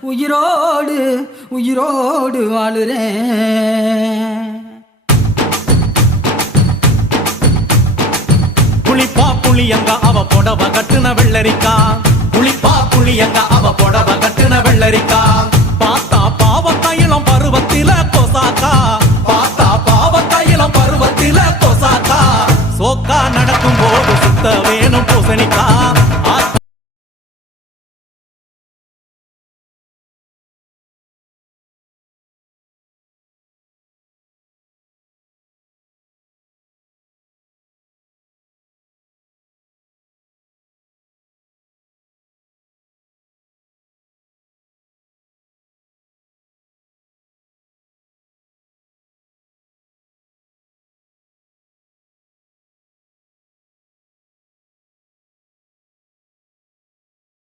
உயிரோடு உயிரோடு வாழுறேன். புளிப்பா புளியங்க அவ புடவ கட்டுன வெள்ளரிக்கா. புளிப்பா புளியங்க அவ புடவ கட்டுன வெள்ளரிக்கா. பார்த்தா பாவக்காயிலம் பருவத்தில கொசாக்கா. பார்த்தா பாவக்காயிலம் பருவத்தில கொசாக்கா. சோக்கா நடக்கும் போது சுத்த வேணும் பூசணிக்கா.